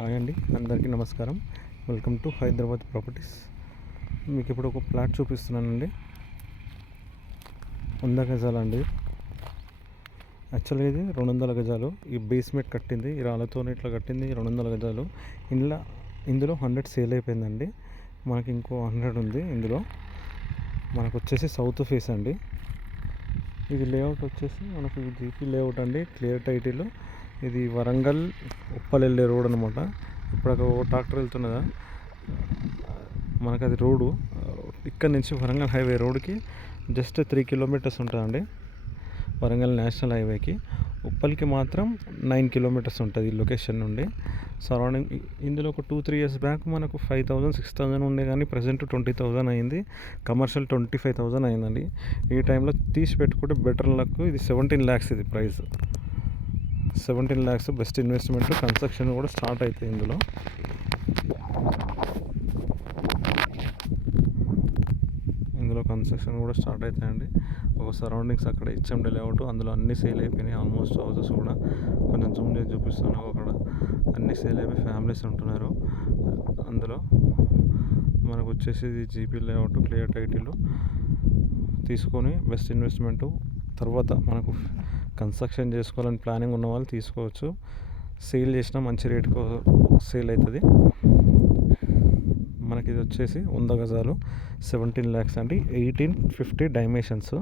Hi అండి, అందరికీ నమస్కారం. Welcome to Hyderabad properties. మీకు ఇప్పుడు ఒక ప్లాట్ చూపిస్తున్నానండి. 100 గజాలండి. యాక్చువల్గా ఇది 200 గజాలు. ఈ బేస్మెంట్ కట్టింది, ఈ రాళ్ళతో ఇట్లా కట్టింది 200 గజాలు. ఇందులో 100 సేల్ అయిపోయిందండి. మనకి ఇంకో 100 ఉంది. ఇందులో మనకు వచ్చేసి సౌత్ ఫేస్ అండి. ఇది లేఅవుట్ వచ్చేసి మనకు జీపీ లేఅవుట్ అండి. Clear title. ఇది వరంగల్ ఉప్పల్ వెళ్ళే రోడ్ అనమాట. ఇప్పుడు ఒక ట్రాక్టర్ వెళ్తున్నదా, మనకు అది రోడ్డు. ఇక్కడ నుంచి వరంగల్ హైవే రోడ్కి జస్ట్ 3 కిలోమీటర్స్ ఉంటుందండి. వరంగల్ నేషనల్ హైవేకి. ఉప్పల్కి మాత్రం 9 కిలోమీటర్స్ ఉంటుంది ఈ లొకేషన్ నుండి. సరౌండింగ్ ఇందులో ఒక 2-3 ఇయర్స్ బ్యాక్ మనకు 5,000-6,000 ఉండే, కానీ ప్రజెంట్ 20,000 అయింది. కమర్షియల్ 25,000 అయిందండి. ఈ టైంలో తీసి పెట్టుకుంటే బెటర్ లక్. ఇది 17 lakhs ఇది price. 17 lakhs best investment. Construction కూడా స్టార్ట్ అవుతుంది ఇందులో కన్స్ట్రక్షన్ కూడా స్టార్ట్ అవుతాయండి. ఒక సరౌండింగ్స్ అక్కడ హెచ్ఎండి లేఅవుట్, అందులో అన్ని సేల్ అయిపోయినాయి. ఆల్మోస్ట్ హౌసెస్ కూడా కొంచెం జూమ్ చేసి చూపిస్తున్నాను. అక్కడ అన్ని సేల్ అయిపోయి ఫ్యామిలీస్ ఉంటున్నారు. అందులో మనకు వచ్చేసి జీపీ లేఅవుట్, క్లియర్ టైటిల్ తీసుకొని బెస్ట్ ఇన్వెస్ట్మెంటు. తర్వాత మనకు కన్స్ట్రక్షన్ చేసుకోవాలని ప్లానింగ్ ఉన్న వాళ్ళు తీసుకోవచ్చు. సేల్ చేసినా మంచి రేటుకు సేల్ అవుతుంది. మనకి ఇది వచ్చేసి 100 గజాలు 17 lakhs అండి. 1850 డైమెన్షన్స్.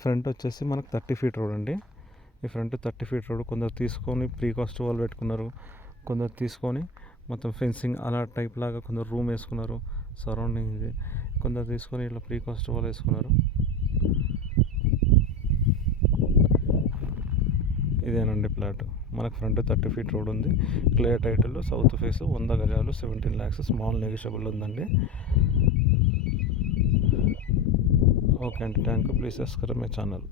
ఫ్రంట్ వచ్చేసి మనకు 30 feet రోడ్ అండి. ఈ ఫ్రంట్ 30 feet రోడ్. కొందరు తీసుకొని ప్రీ కాస్ట్ వాల్ పెట్టుకున్నారు, కొందరు తీసుకొని మొత్తం ఫెన్సింగ్ అలా టైప్ లాగా కొందరు రూమ్ వేసుకున్నారు. సరౌండింగ్ ఇది. కొందరు తీసుకొని ఇట్లా ప్రీ కాస్ట్ వాల్ వేసుకున్నారు. ఇదేనండి ప్లాట్. మనకు ఫ్రంట్ 30 feet రోడ్ ఉంది. క్లియర్ టైటిల్, సౌత్ ఫేస్, 100 గజాలు 17 lakhs. స్మాల్ నెగోషియబుల్ ఉందండి. ఓకే అండి, thank you. Please subscribe my channel.